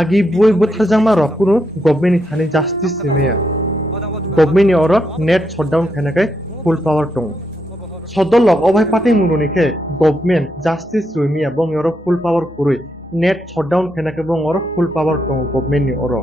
agi bui buthajangma rokunu government thani justice simeya government or net shutdown khainakai full power tong sodol log obhai pati mununike government justice rumiya bong yor full power kurui net shutdown khainakai bong or full power tong government ni oro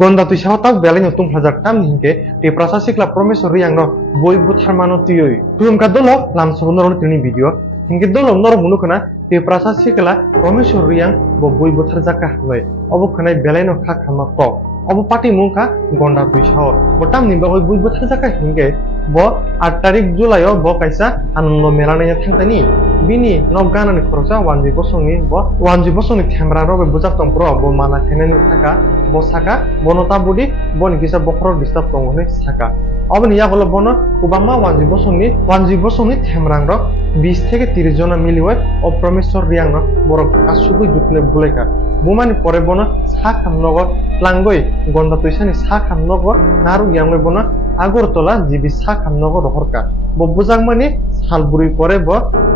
gonda tu shatak belai tung hajar tam hingke te prasasikla promesori angno boi buthar mano tiyoi tum ka dolo lam subonor tini video hingke dolo nor munukana te prasasikla promesori ang bo boi buthar jaka loi obo khanai belai no kha khama ko obo pati mungka gonda tu shao botam ni boi buthar jaka hingke bo 8 tarik Julai bo kaisa anundo melane thangtani bini nogana ni khorosa wanji bosongni themra robe bujak tongpro bo mana khenani thaka bo saka bonota budi boni kisa bokhro disturb tongone saka oboni yagolo bono kubama wanji bosongni themrang ro 20 থেকে 30 জনা মিলিওয় অপ্রমেশ্বর রিয়াং বড় কাসুগুই জুটলে বুলেকা বুমানি পরে বনো সাখাম নগর প্লাঙ্গই গন্ডা তৈসানি সাখাম নগর নারু ইয়াংগই বনো Agartala GB সাখাম নগর হরকা ববুজাংমানি সালবুরি পরে ব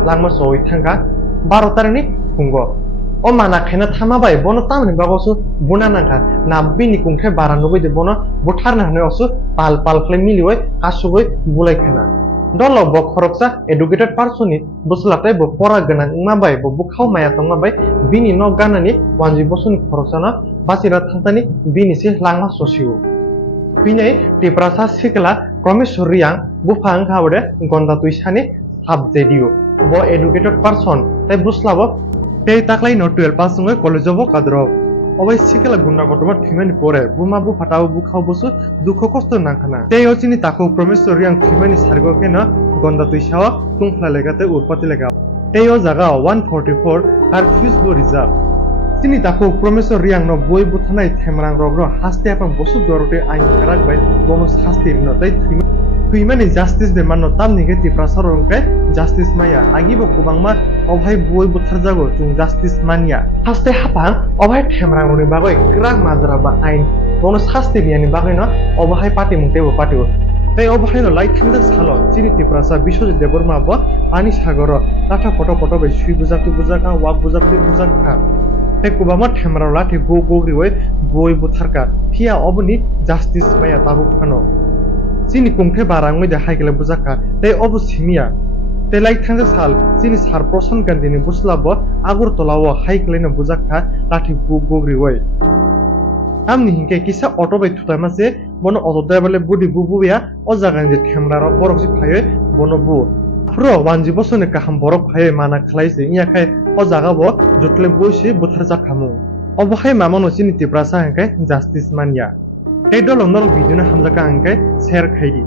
লাংমা সই থাঙ্গা 12 তারিনি খুঙ্গ ও মানা খাইনা থামাবাই বনো তামনি বাবসু বুনা নাঙ্গা না বিনি কুংখে বারানগই de bono buthar na hne osu pal khle milioi kasuguই bulai khana dolo bo khoroksa educated person ni buslatai bo pora gana mabai bo bukhau maya tong mabai bini no ganani wanji bosun khoroksa na basira thantani bini se langma sosiu pinai tiprasa sikla promesoriang bufang khawde gonda tuisani subjedio bo educated person tai buslabo tei taklai no 12 pass ngoi college of kadro obai sikela gunda gotoma thimani pore buma bu fatao bu khau bosu dukho kosto nangkhana tei ochini tako promesoriang thimani sargo kena gonda tuisao tungfla legate urpati lega tei o jaga 144 R ফিসবো reserve তিনি তাকো প্রমেসরিয়াং no boi buthanai themrang rogro haste apang bosu dorute ain karak bai bono শাস্তি no tai thimani justice de manno tam negative prasarongkai justice maya agibo kubangma obhai boi buthar jago chung justice mania haste hapang obhai themrang ni bagoi krak majra ba ain bono শাস্তি biani bagoi no obhai pati mungtebo pati তাই অবহেলা light Thandar সালো চিনি ত্রিপুরা বিশ্বজিৎ দেববর্মা ব পানি সাগর লাঠা পট বে সুই বুজাকা walk বুজাকা তাই কুবামা ঠেমরা লাঠি গোগরি ওই বই বুথারকা ফিয়া অবনি জাস্টিস মায়া তাবু খানো চিনি কুংখে বারাংই দে হাইগলে বুজাকা তাই অব সিমিয়া তাই লাইট থান্দার সাল চিনি সার প্রসন গান্দিনি বুসলাব আগরতলাও হাইগলেনো বুজাকা লাঠি গোগরি ওই amni hingke kisa auto bai thutai mase bono auto bale budi bubuya o jaga ni themra ro borok si phaye bono bu pro wanji bosone kaham borok phaye mana khlaise inya khai o jaga bo jutle boisi buthar ja khamu obohai mamono chini tiprasa hangke justice mania ei dolong video na hamjaka hangke share khaidi